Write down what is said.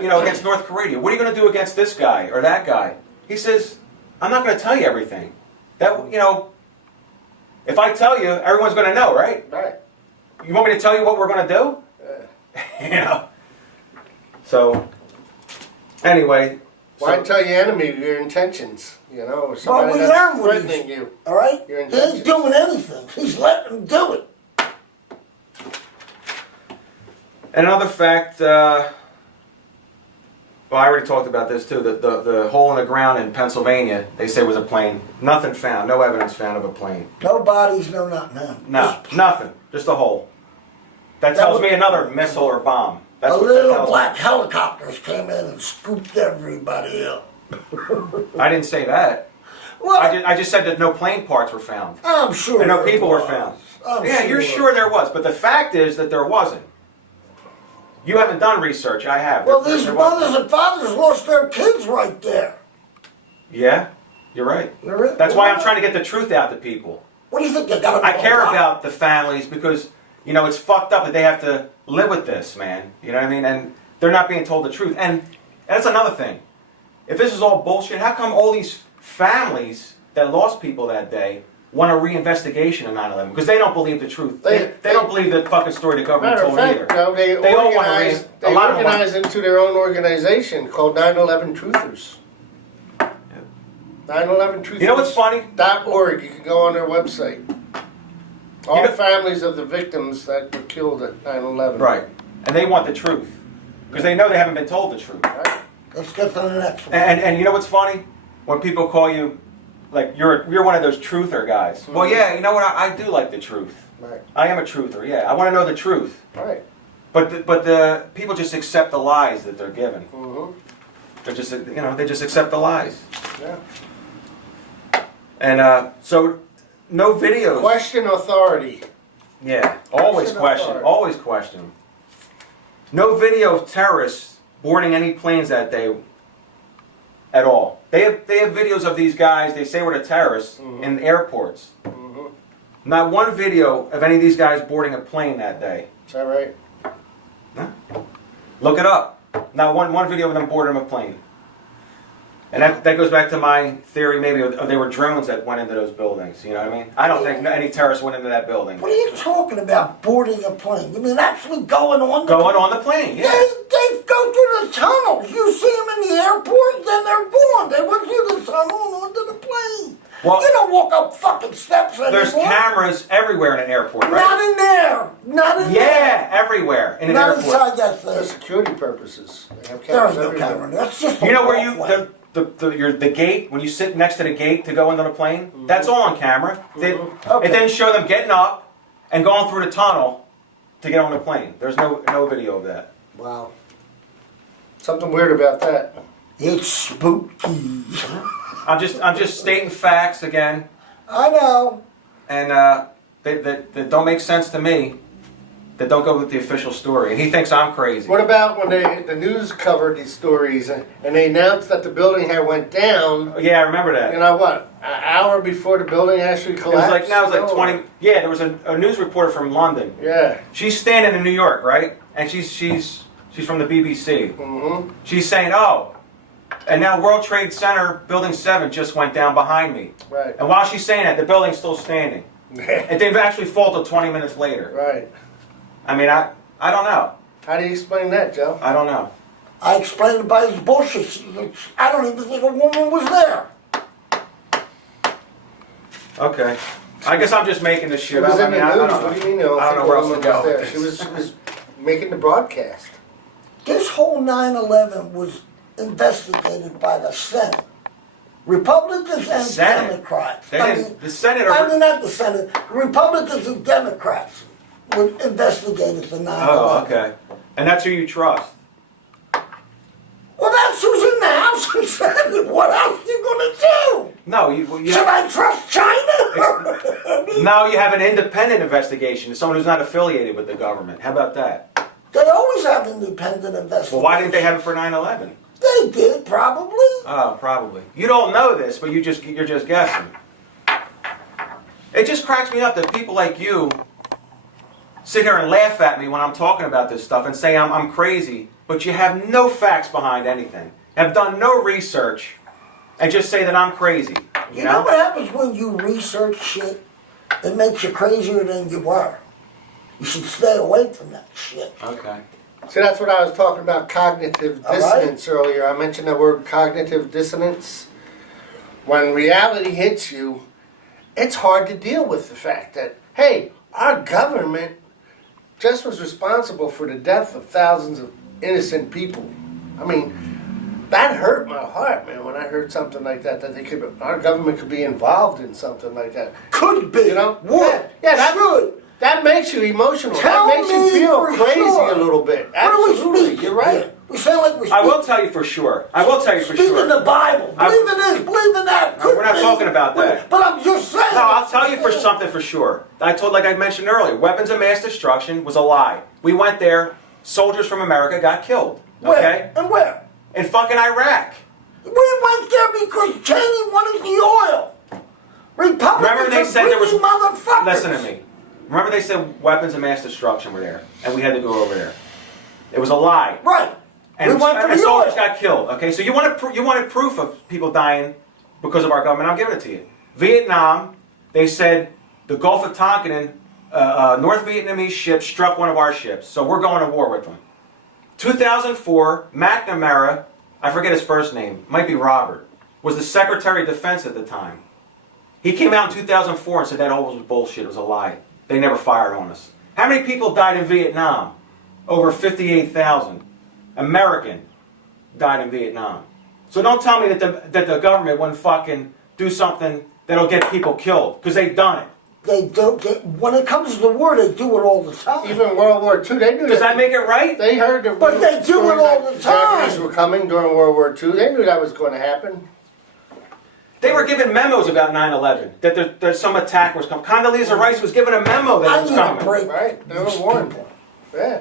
against North Korea? What are you going to do against this guy or that guy? He says, I'm not going to tell you everything. If I tell you, everyone's going to know, right? Right. You want me to tell you what we're going to do? So, anyway. Why tell your enemy your intentions? If somebody we that's learn what threatening you. All right? Your He ain't intentions. doing anything. He's letting him do it. Another fact, well, I already talked about this too, the hole in the ground in Pennsylvania, they say was a plane. Nothing found, no evidence found of a plane. No bodies, no nothing. No, nothing, just a hole. That tells me another missile or bomb. That's A what that little tells black helicopters came in and scooped everybody up. me. I didn't say that. Well, I just said that no plane parts were found. I'm sure. And no there people were was. found. I'm Yeah, you're sure there was, but the fact is that there wasn't. You haven't done research, I have. Well, There these wasn't. mothers and fathers lost their kids right there. Yeah, you're right. That's why I'm trying to get the truth out to people. What do you think they got? I care about the families because, it's fucked up that they have to live with this, man. You know what I mean? And they're not being told the truth. And that's another thing. If this is all bullshit, how come all these families that lost people that day want a reinvestigation of 9/11? Because they don't believe the truth. They don't believe the fucking story the government Matter of told fact, either. they all want organized, to organized into their own organization called 9/11 Truthers. 9/11 Truthers. You know what's funny? .org. You can go on their website. All know- families of the victims that were killed at 9/11. Right. And they want the truth. Because they know they haven't been told the truth. Right. Let's get to the next one. And you know what's funny? When people call you, like, you're one of those truther guys. Mm-hmm. Well, yeah, you know what? I do like the truth. Right. I am a truther, yeah. I want to know the truth. Right. But the people just accept the lies that they're given. Mm-hmm. They're just, they just accept the lies. Yeah. And so, no videos. Question authority. Yeah, always question. Always question. No video of terrorists boarding any planes that day at all. They have videos of these guys, they say were the terrorists, in airports. Mm-hmm. Not one video of any of these guys boarding a plane that day. Is that right? Huh? Look it up. Not one video of them boarding a plane. And that goes back to my theory, maybe they were drones that went into those buildings. You know what I mean? I don't think any terrorists went into that building. What are you talking about, boarding a plane? You mean actually going on the Going on the plane, yeah. They go through the tunnels. You see them in the airport, then they're gone. They went through the tunnel and onto the plane. Well, you don't walk up fucking steps anymore. there's cameras everywhere in an airport, right? Not in there. Not in there. Yeah, everywhere in an Not airport. inside that For thing. security purposes. They have There cameras ain't no everywhere. camera. That's just a You know where walkway. the gate, when you sit next to the gate to go into the plane, that's all on camera. Okay. It then show them getting up and going through the tunnel to get on the plane. There's no video of that. Wow. Something weird about that. It's spooky. I'm just stating facts again, I know. and they don't make sense to me. That don't go with the official story, and he thinks I'm crazy. What about when the news covered these stories and they announced that the building had went down? Yeah, I remember that. You know what? An hour before the building actually It was collapsed. like 20. Yeah, there was a news reporter from London. Yeah. She's standing in New York, right? And she's from the BBC. Mm-hmm. She's saying, "Oh, and now World Trade Center Building 7 just went down behind me." Right. And while she's saying that, the building's still standing. It didn't actually fall till 20 minutes later. Right. I mean, I don't know. How do you explain that, Joe? I don't know. I explained it by his bullshit. I don't even think a woman was there. Okay. I guess I'm just making this She shit was up. I in mean, the I news. don't know. What do you mean? I don't know where else to go with She this. was making the broadcast. This whole 9/11 was investigated by the Senate. Republicans and Senate? Democrats. They didn't- the Senate I mean, not the Senate. Republicans and Democrats would investigate the 9/11. Oh, okay. And that's who you trust. Well, that's who's in the House and Senate. What else are you going to do? No, you Should I trust China? now you have an independent investigation. Someone who's not affiliated with the government. How about that? They always have independent investigations. Well, why didn't they have it for 9/11? They did, probably. Oh, probably. You don't know this, but you're just guessing. It just cracks me up that people like you sit here and laugh at me when I'm talking about this stuff and say I'm crazy but you have no facts behind anything, have done no research, and just say that I'm crazy. You know what happens when you research shit? It makes you crazier than you were. You should stay away from that shit. Okay. See, that's what I was talking about, cognitive All right. dissonance earlier. I mentioned the word cognitive dissonance. When reality hits you, it's hard to deal with the fact that, hey, our government just was responsible for the death of thousands of innocent people. I mean, that hurt my heart, man, when I heard something like that, our government could be involved in something like that. Could be. You know? Would. Yeah, Should. that makes you emotional. Tell that makes you me feel for crazy sure. a little bit. What are we Absolutely, speaking? you're right. here? We sound like we're I speaking. will tell you for sure. I will tell you for Speak sure. in the Bible. Believe in this, believe in that. No, we're not talking about that. But I'm just saying. No, I'll tell you for something for sure. Like I mentioned earlier, weapons of mass destruction was a lie. We went there, soldiers from America got killed. Where? Okay? And where? In fucking Iraq. We went there because Cheney wanted the oil. Republicans Remember they are said there was. greedy motherfuckers. Listen to me. Remember they said weapons of mass destruction were there, and we had to go over there. It was a lie. Right. And, we went for and the soldiers oil. got killed. Okay, so you wanted proof of people dying because of our government. I'm giving it to you. Vietnam, they said the Gulf of Tonkin, North Vietnamese ship struck one of our ships, so we're going to war with them. 2004, McNamara, I forget his first name, might be Robert, was the Secretary of Defense at the time. He came out in 2004 and said that all was bullshit, it was a lie. They never fired on us. How many people died in Vietnam? Over 58,000. American died in Vietnam. So don't tell me that the government wouldn't fucking do something that'll get people killed, because they've done it. They don't. When it comes to the war, they do it all the time. Even World War II, they knew Does that make it right? They heard the But they do it all the Japanese time. were coming during World War II. They knew that was going to happen. They were given memos about 9/11, that there's some attack was coming. Condoleezza Rice was given a memo that I it was need a coming. break. Right? They were These warned. people. Yeah.